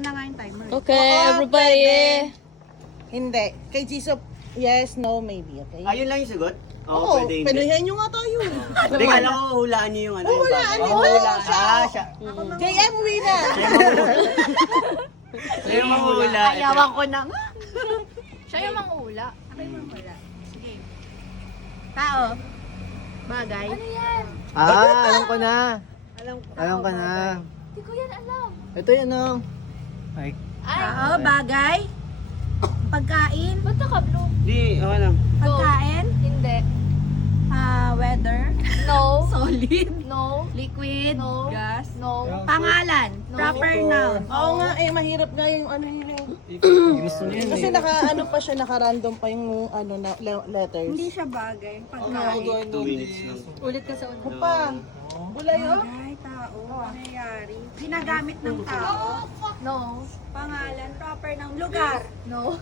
na nga yung timer. Okay, everybody. Hindi. Kay Jisoo, yes, no, maybe, okay? Ayun lang yung sagot? Oo, pwede hindi. penuhin nyo nga tayo. Hindi, kala ko hulaan niyo yung ano. yung Hulaan bago. nito. Hulaan. Ah, siya. JM winner! Siya yung mahula. Ayawan ko na nga. Siya yung manghula. Ako yung manghula. Sige. Tao. Bagay. Ano yan? Alam ko na. Alam Alam ko na. Hindi ko yan alam. Ito yun, oh. Ay. Ay, Tao, bagay. Pagkain. ba't naka-blue? Hindi, okay lang. Pagkain. Hindi. Weather. No. Solid. No. Liquid. No. Gas. No. Pangalan. No. Proper noun. Oo nga, mahirap nga yung ano yun. Gusto niyo yun, Kasi ano pa siya, naka-random pa yung ano na letters. Hindi siya bagay. Pagkain. 2 minutes lang. Ulit ka sa ulit. Ano pa? Wala yun? Bagay, tao. Nangyayari. Ginagamit ng tao. No. Pangalan. Proper ng lugar. No.